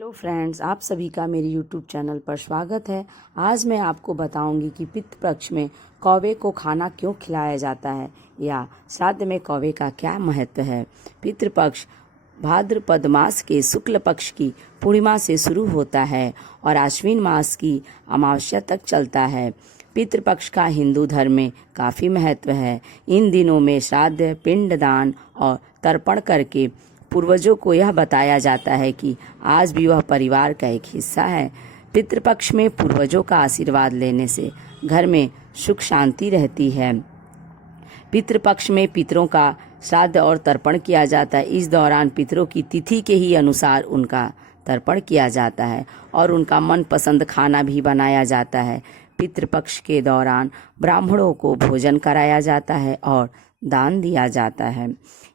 Hello friends, आप सभी का मेरे यूट्यूब चैनल पर स्वागत है। आज मैं आपको बताऊंगी कि पितृपक्ष में कौवे को खाना क्यों खिलाया जाता है या श्राद्ध में कौवे का क्या महत्व है। पितृपक्ष भाद्रपद मास के शुक्ल पक्ष की पूर्णिमा से शुरू होता है और आश्विन मास की अमावस्या तक चलता है। पितृपक्ष का हिंदू धर्म में काफ़ी महत्व है। इन दिनों में श्राद्ध, पिंडदान और तर्पण करके पूर्वजों को यह बताया जाता है कि आज भी वह परिवार का एक हिस्सा है। पितृपक्ष में पूर्वजों का आशीर्वाद लेने से घर में सुख शांति रहती है। पितृपक्ष में पितरों का श्राद्ध और तर्पण किया जाता है। इस दौरान पितरों की तिथि के ही अनुसार उनका तर्पण किया जाता है और उनका मनपसंद खाना भी बनाया जाता है। पितृपक्ष के दौरान ब्राह्मणों को भोजन कराया जाता है और दान दिया जाता है।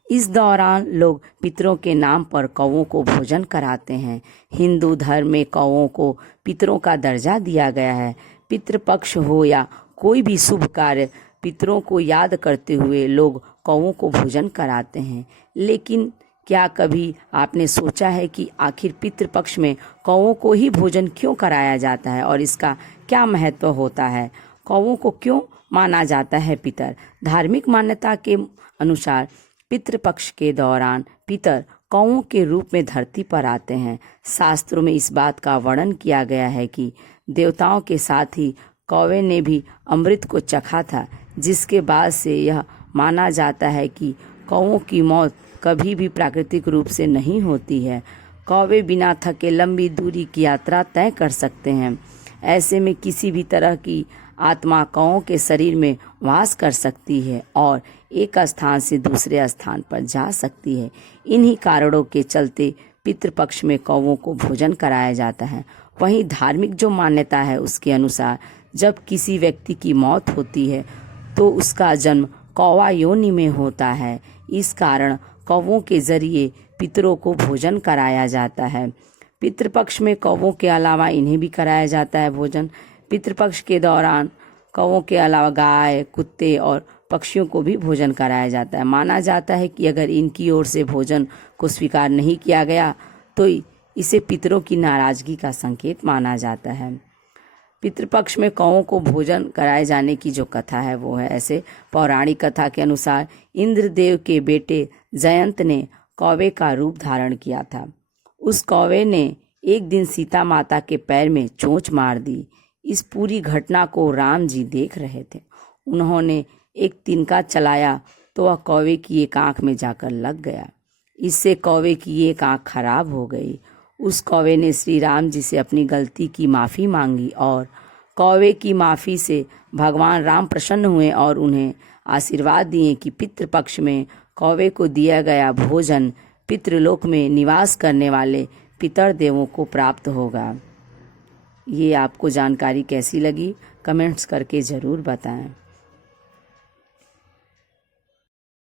इस दौरान लोग पितरों के नाम पर कौवों को भोजन कराते हैं। हिंदू धर्म में कौवों को पितरों का दर्जा दिया गया है। पितृपक्ष हो या कोई भी शुभ कार्य, पितरों को याद करते हुए लोग कौवों को भोजन कराते हैं। लेकिन क्या कभी आपने सोचा है कि आखिर पितृपक्ष में कौवों को ही भोजन क्यों कराया जाता है और इसका क्या महत्व होता है? कौवों को क्यों माना जाता है पितर? धार्मिक मान्यता के अनुसार पितृपक्ष के दौरान पितर कौवों के रूप में धरती पर आते हैं। शास्त्रों में इस बात का वर्णन किया गया है कि देवताओं के साथ ही कौवे ने भी अमृत को चखा था, जिसके बाद से यह माना जाता है कि कौवों की मौत कभी भी प्राकृतिक रूप से नहीं होती है। कौवे बिना थके लंबी दूरी की यात्रा तय कर सकते हैं। ऐसे में किसी भी तरह की आत्मा कौवों के शरीर में वास कर सकती है और एक स्थान से दूसरे स्थान पर जा सकती है। इन्हीं कारणों के चलते पितृपक्ष में कौवों को भोजन कराया जाता है। वहीं धार्मिक जो मान्यता है उसके अनुसार जब किसी व्यक्ति की मौत होती है तो उसका जन्म कौवा योनि में होता है। इस कारण कौवों के जरिए पितरों को भोजन कराया जाता है। पितृपक्ष में कौवों के अलावा इन्हें भी कराया जाता है भोजन। पितृपक्ष के दौरान कौवों के अलावा गाय, कुत्ते और पक्षियों को भी भोजन कराया जाता है। माना जाता है कि अगर इनकी ओर से भोजन को स्वीकार नहीं किया गया तो इसे पितरों की नाराजगी का संकेत माना जाता है। पितृपक्ष में कौवों को भोजन कराए जाने की जो कथा है वो है ऐसे। पौराणिक कथा के अनुसार इंद्रदेव के बेटे जयंत ने कौवे का रूप धारण किया था। उस कौवे ने एक दिन सीता माता के पैर में चोंच मार दी। इस पूरी घटना को राम जी देख रहे थे। उन्होंने एक तिनका चलाया तो वह कौवे की एक आंख में जाकर लग गया। इससे कौवे की एक आंख खराब हो गई। उस कौवे ने श्री राम जी से अपनी गलती की माफ़ी मांगी और कौवे की माफ़ी से भगवान राम प्रसन्न हुए और उन्हें आशीर्वाद दिए कि पितृपक्ष में कौवे को दिया गया भोजन पितृलोक में निवास करने वाले पितर देवों को प्राप्त होगा। ये आपको जानकारी कैसी लगी? कमेंट्स करके ज़रूर बताएं।